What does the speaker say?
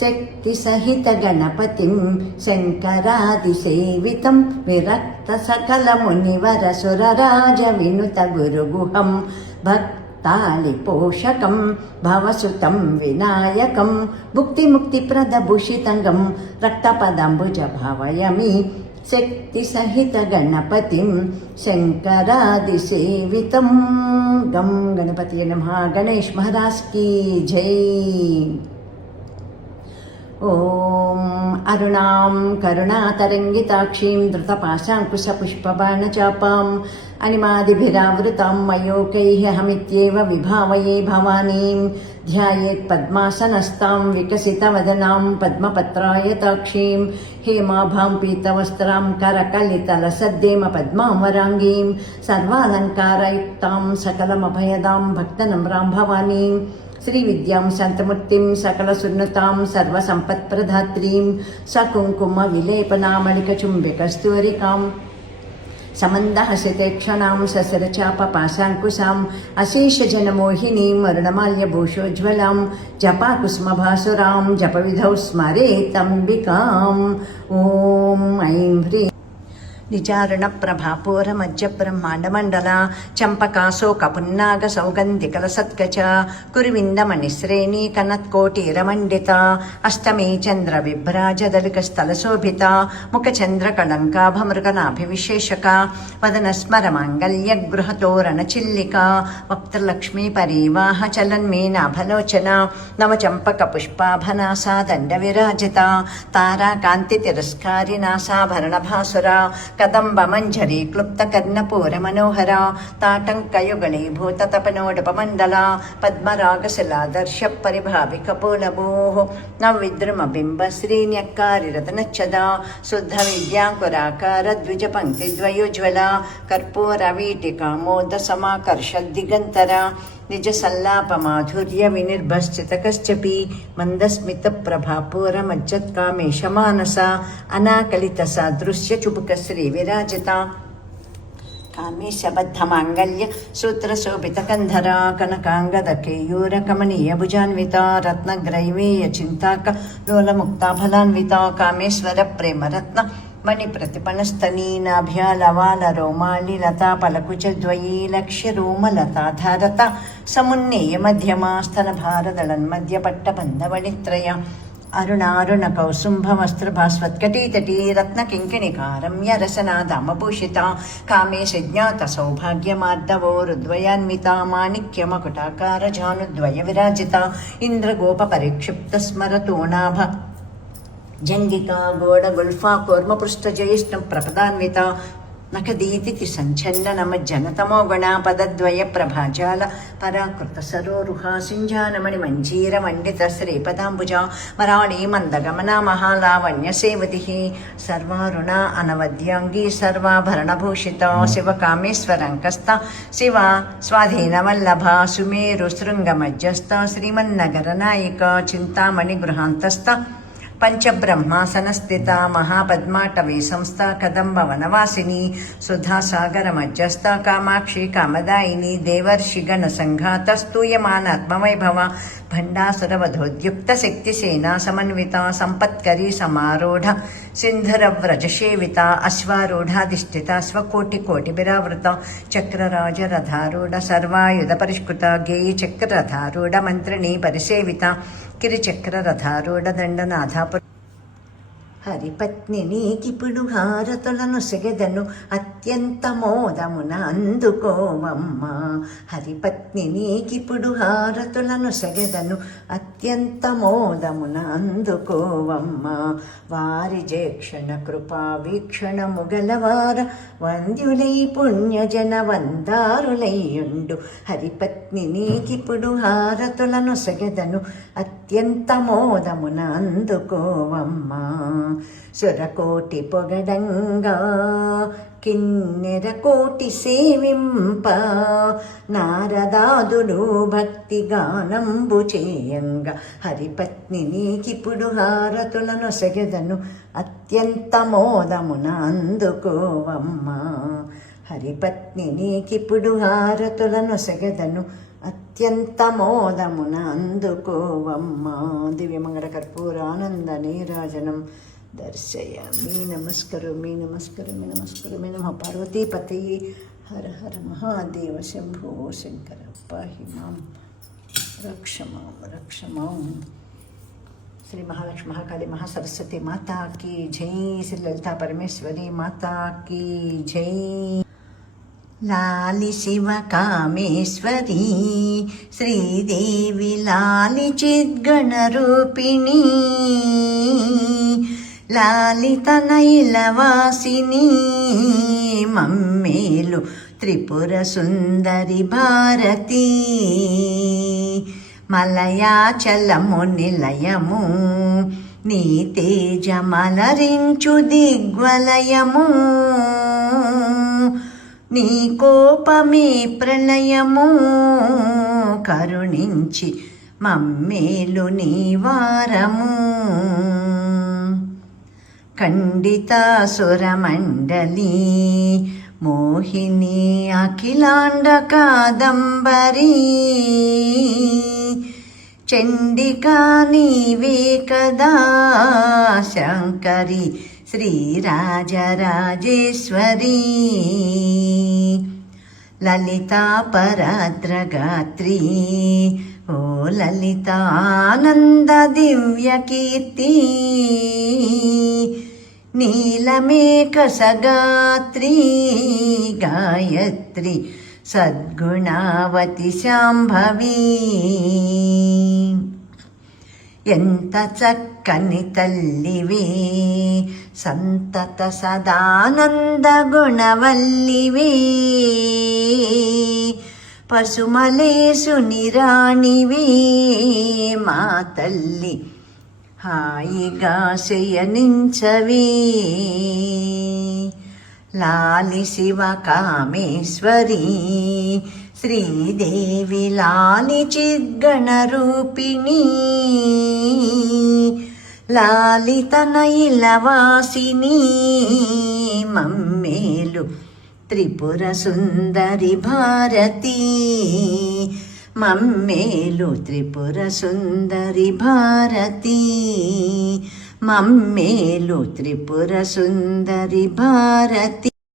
శక్తి సహిత గణపతిం శంకరాదిసేవితం విరక్త సకల మునివర సురరాజ వినుత గురుగుహం భక్తాళి పోషకం భవసుతం వినాయకం భుక్తిముక్తిప్రదభూషితంగం రక్తపదంబుజ భావయామి శక్తి సహిత గణపతిం శంకరాదిసేవితం. గం గణపతి నమః. గణేష్ మహారాజ్ కీ జై. ఓం అరుణాం కరుణాతరంగితాక్షీం ధృతపాశాంకుశపుష్పబాణచాపాం అనిమాదిభిరావృతాం మయూకైః విభావయే భవానీం ధ్యాయేత్ పద్మాసనస్తాం వికసితవదనాం పద్మపత్రాయతాక్షీం హేమాభాం పీతవస్త్రాం కరకలితలసద్దేమ పద్మాంబరాంగీం సర్వాలంకారయుక్తాం సకలమభయదాం భక్తనమ్రాం భవానీం శ్రీవిద్యాం శాంతమూర్తిం సకలసున్నతాం సర్వసంపత్ప్రదాత్రీం సకుంకుమ విలేపనామళికచుంబికస్తూరికాం సమందహసితేక్షణాం ససరచాపపాశాంకుశాం అశేషజనమోహినీం అరుణమాల్యభూషోజ్వలాం జపాకుస్మభాసురాం జపవిధౌ స్మరేతంబికాం. ఓం ఐం హ్రీం నిజారుణ ప్రభాపూర మధ్య బ్రహ్మాండమండల చంపకాశోక పున్నాగ సౌగంధికల సత్కచ కురువిందమణిశ్రేణీ కనత్కోటీరమండిత అష్టమే చంద్ర విభ్రాజదలిక స్థల శోభిత ముఖచంద్ర కళంకాభమృగనాభివిశేషక వదన స్మర మాంగళ్య గృహతోరణ చిల్లిక వక్తలక్ష్మీ పరీవాహ చలన్మీనాభలోచన నవ చంపక పుష్పాభనాసా దండ విరాజిత తారా కాంతి తిరస్కారి నాసాభరణ భాసుర కదంబ మంజరీ క్లుప్త కర్ణపూర మనోహర తాటంకయుగళీభూత తపనోడపమండల పద్మరాగశిలాదర్శ పరిభావిక పోలభూః నవిద్రుమ బింబ శ్రీన్యక్కారిరతనచ్చద శుద్ధ విద్యాంకురాకార ద్విజ పంక్తి ద్వయోజ్వల కర్పూర వీటికామోద సమాకర్ష దిగంతర నిజ సల్లాప మాధుర్య వినిర్భశ్చితకశ్చపి మందస్మిత ప్రభాపూర మజ్జత్కామేశ మానస అనాకలిత సాదృశ్య చుబుక శ్రీ విరాజిత కామేశబద్ధ మాంగళ్య సూత్రశోభిత కంధర కనకాంగద కేయూర కమనీయ భుజాన్విత రత్నగ్రైవేయ చింతాక లోలముక్తాఫలాన్విత కామేశ్వర ప్రేమరత్న మణి ప్రతిపణస్తనీనాభ్యాలవాల రోమాలి లతా పలకుచద్వయీ లక్ష్య రోమలతాధారత సమున్నేయ మధ్యమా స్తన భారదళన్మధ్య పట్టబంధవళిత్రయ అరుణారుణ కౌసుంభమస్త్రభాస్వత్కటీతటీ రత్నకింకిణికారమ్య రసనాదామభూషిత కామేశ జ్ఞాత సౌభాగ్యమార్దవోరుద్వయాన్విత మాణిక్యమకుటాకార జానుద్వయ విరాజిత ఇంద్రగోప పరిక్షిప్త స్మరతోనాభ జంగికా గోడ గుల్ఫా కూర్మపృష్ఠ జయిష్ణ ప్రపదాన్విత నఖదీతి సంచన్న నమ జనతమో గుణ పదద్వయ ప్రభాజాల పరాకృత సరోరుహా సింజానమణి మంజీర మండిత శ్రీపదాంబుజ వరాళీ మందగమన మహాలావణ్య సేవతి సర్వారుణ అనవద్యాంగీ సర్వాభరణభూషిత శివకామేశ్వరంకస్త శివ స్వాధీనవల్లభ సుమేరు శృంగమజ్జస్త శ్రీమన్నగర నాయిక చింతామణి గృహాంతస్థ పంచబ్రహ్మాసనస్థిత మహాపద్మాటవీ సంస్థ కదంబ వనవాసిని సుధాసాగర మధ్యస్థ కామాక్షి కామదాయిని దేవర్షిగణ సంఘాత స్తూయమానాత్మవైభవ భండాసురవధోద్యుక్త శక్తిసేనా సమన్విత సంపత్కరీ సమారూఢ సింధురవ్రజసేవిత అశ్వారూఢాధిష్ఠిత స్వకోటికోటిభిరావృత చక్రరాజరథారూఢ సర్వాయుధ పరిష్కృత గేయి చక్రరథారూఢ మంత్రిణీ పరిసేవిత కిరిచక్రరథారూఢ దండనాథాపు హరిపత్ని నీకిప్పుడు హారతులను సెగెదను అత్యంత మోదమున అందుకోవమ్మ హరిపత్ని నీకిప్పుడు హారతులను సెగెదను అత్యంత మోదమున అందుకోవమ్మ వారి జేక్షణ కృపా వీక్షణము గలవార వంద్యులై పుణ్యజన వందారులయ్యుండు హరిపత్ని నీకిప్పుడు హారతులను సెగెదను అత్యంత మోదమున అందుకోవమ్మ సురకోటి పొగడంగా కిన్నెర కోటి సేవింప నారదాదులు భక్తి గానంబు చేయంగా హరిపత్ని నీకిప్పుడు హారతులను సెగెదను అత్యంత మోదమున అందుకోవమ్మ హరిపత్ని నీకిప్పుడు హారతులను సెగెదను అత్యంత మోదమున అందుకోవమ్మా. దివ్యమంగళ కర్పూరానంద నీరాజనం దర్శయామి. నమస్కరోమి నమస్కరోమి నమస్కరోమి నమ పార్వతీపతి. హర హర మహాదేవ శంభో శంకర పాహి మాం రక్షమాం రక్షమాం. శ్రీ మహాలక్ష్మి మహాకాళి మహాసరస్వతి మాతా కీ జై. శ్రీ లలితా పరమేశ్వరి మాతా కీ జై. లాలి శివ కామేశ్వరి శ్రీదేవి లాలి చిద్గణరూపిణి లాలితనైలవాసిని మమ్మేలు త్రిపుర సుందరి భారతి. మలయాచలము నిలయము నీ తేజమలరించు దిగ్వలయము. నీ కోపమే ప్రళయము కరుణించి మమ్మేలు నీ వారము. ఖండితాసురమండలి మోహిని అఖిలాండ కాదంబరి. చండికా నీవే కదా శంకరి శ్రీరాజరాజేశ్వరి. లలితా పరాద్రగాత్రి ఓ లలితానంద దివ్యకీర్తి. నీలమేఘ సగాత్రి గాయత్రి సద్గుణావతి శాంభవి. ఎంత చక్కని తల్లివే సంతత సదానంద గుణవల్లివే. పశుమలేసు నిరాణివే మా తల్లి హాయిగా శయనించవే. లాలి శివ కామేశ్వరి శ్రీదేవి లాలి చిద్గణరూపిణి లాలితనైలవాసిని మమ్మేలు త్రిపుర సుందరి భారతి. మమ్మేలు త్రిపుర సుందరి భారతి. మమ్మేలు త్రిపుర సుందరి భారతి.